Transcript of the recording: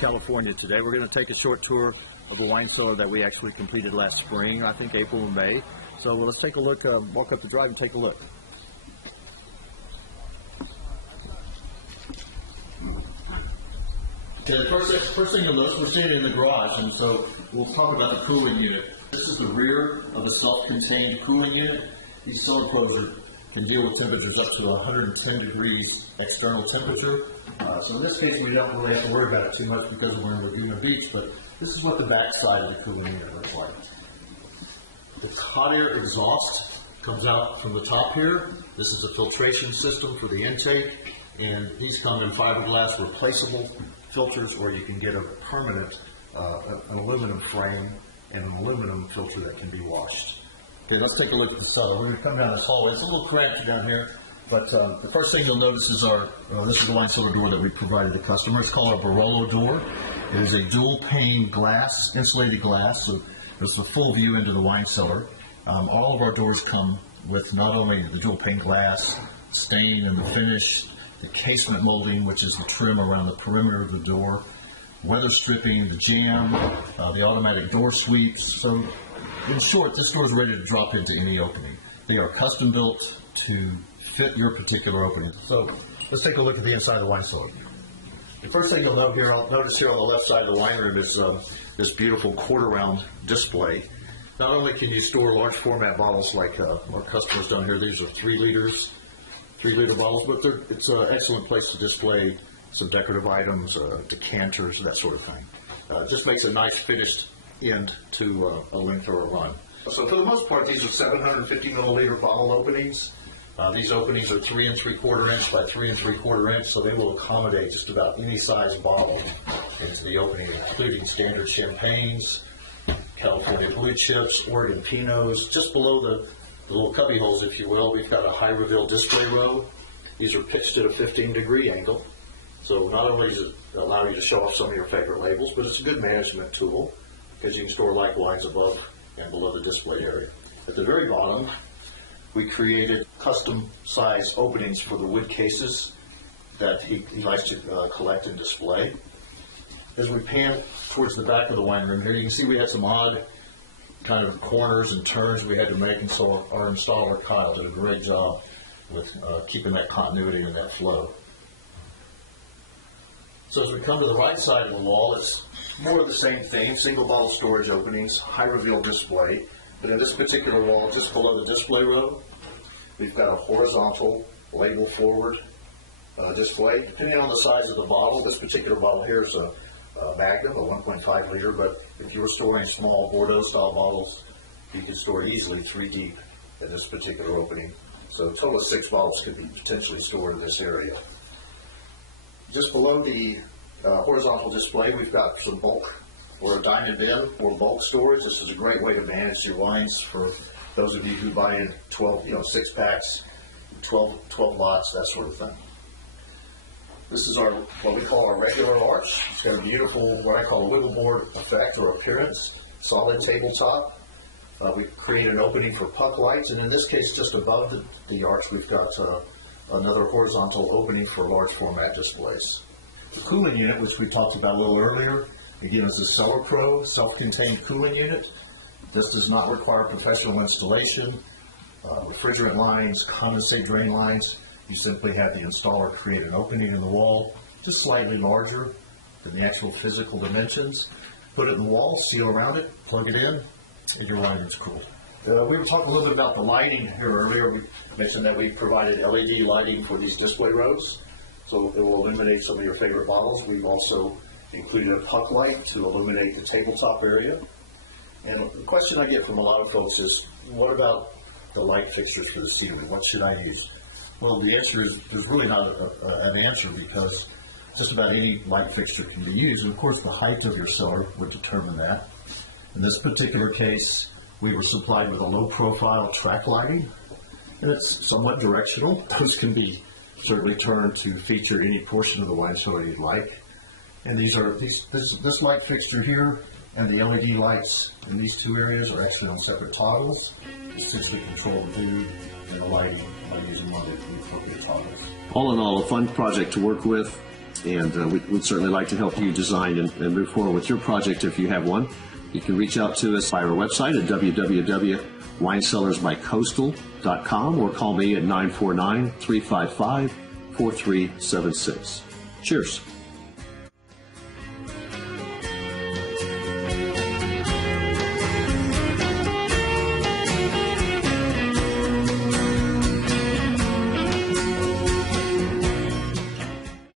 California today. We're going to take a short tour of a wine cellar that we actually completed last spring, I think April and May. So let's take a look, walk up the drive and take a look. Okay, the first thing you'll notice, we're sitting in the garage, and so we'll talk about the cooling unit. This is the rear of a self-contained cooling unit. These cellar pros can deal with temperatures up to 110 degrees external temperature. So in this case, we don't really have to worry about it too much because we're in Laguna Beach, but this is what the back side of the cooling unit looks like. The hot air exhaust comes out from the top here. This is a filtration system for the intake, and these come in fiberglass replaceable filters, or you can get a permanent an aluminum frame and an aluminum filter that can be washed. Okay, let's take a look at the cellar. We're going to come down this hallway. It's a little cramped down here, but the first thing you'll notice is this is the wine cellar door that we provided the customer. It's called a Barolo door. It is a dual pane glass, insulated glass, so there's a full view into the wine cellar. All of our doors come with not only the dual pane glass, stain and the finish, the casement molding, which is the trim around the perimeter of the door, weather stripping, the jamb, the automatic door sweeps. So in short, this door is ready to drop into any opening. They are custom built to fit your particular opening. So let's take a look at the inside of the wine cellar. The first thing you'll notice here on the left side of the wine room is this beautiful quarter-round display. Not only can you store large format bottles like our customers down here, these are 3 liter bottles, but it's an excellent place to display some decorative items, decanters, that sort of thing. Just makes a nice finished end to a length or a run. So for the most part, these are 750 milliliter bottle openings. These openings are 3 3/4 inch by 3 3/4 inch, so they will accommodate just about any size bottle into the opening, including standard champagnes, California blue chips, Oregon Pinots. Just below the little cubby holes, if you will, we've got a high reveal display row. These are pitched at a 15-degree angle. So not only does it allow you to show off some of your favorite labels, but it's a good management tool because you can store like wines above and below the display area. At the very bottom, we created custom size openings for the wood cases that he likes to collect and display. As we pan towards the back of the wine room here, you can see we had some odd kind of corners and turns we had to make, and so our installer Kyle did a great job with keeping that continuity and that flow. So as we come to the right side of the wall, it's more of the same thing, single bottle storage openings, high reveal display. But in this particular wall, just below the display row, we've got a horizontal label forward display. Depending on the size of the bottle, this particular bottle here is a Magnum, a 1.5 liter, but if you were storing small Bordeaux style bottles, you could store easily 3 deep in this particular opening. So a total of 6 bottles could be potentially stored in this area. Just below the horizontal display, we've got some bulk or a diamond bin or bulk storage. This is a great way to manage your wines for those of you who buy in 12, 6 packs, 12 lots, that sort of thing. This is what we call our regular arch. It's got a beautiful, what I call a wiggle board effect or appearance, solid tabletop. We create an opening for puck lights, and in this case, just above the arch, we've got another horizontal opening for large format displays. The cooling unit, which we talked about a little earlier, again, is a Cellar Pro self-contained cooling unit. This does not require professional installation, refrigerant lines, condensate drain lines. You simply have the installer create an opening in the wall, just slightly larger than the actual physical dimensions. Put it in the wall, seal around it, plug it in, and your wine is cooled. We were talking a little bit about the lighting here earlier. We mentioned that we provided LED lighting for these display rows, so it will illuminate some of your favorite bottles. We've also included a puck light to illuminate the tabletop area. And the question I get from a lot of folks is, what about the light fixtures for the ceiling? What should I use? Well, the answer is there's really not an answer, because just about any light fixture can be used. And of course, the height of your cellar would determine that. In this particular case, we were supplied with a low-profile track lighting, and it's somewhat directional. Those can be certainly turned to feature any portion of the wine cellar you'd like. And this light fixture here and the LED lights in these 2 areas are actually on separate toggles. Essentially control the mood and the lighting by using one of the appropriate toggles. All in all, a fun project to work with. And we'd certainly like to help you design and move forward with your project if you have one. You can reach out to us by our website at www.winecellarsbycoastal.com or call me at 949-355-4376. Cheers.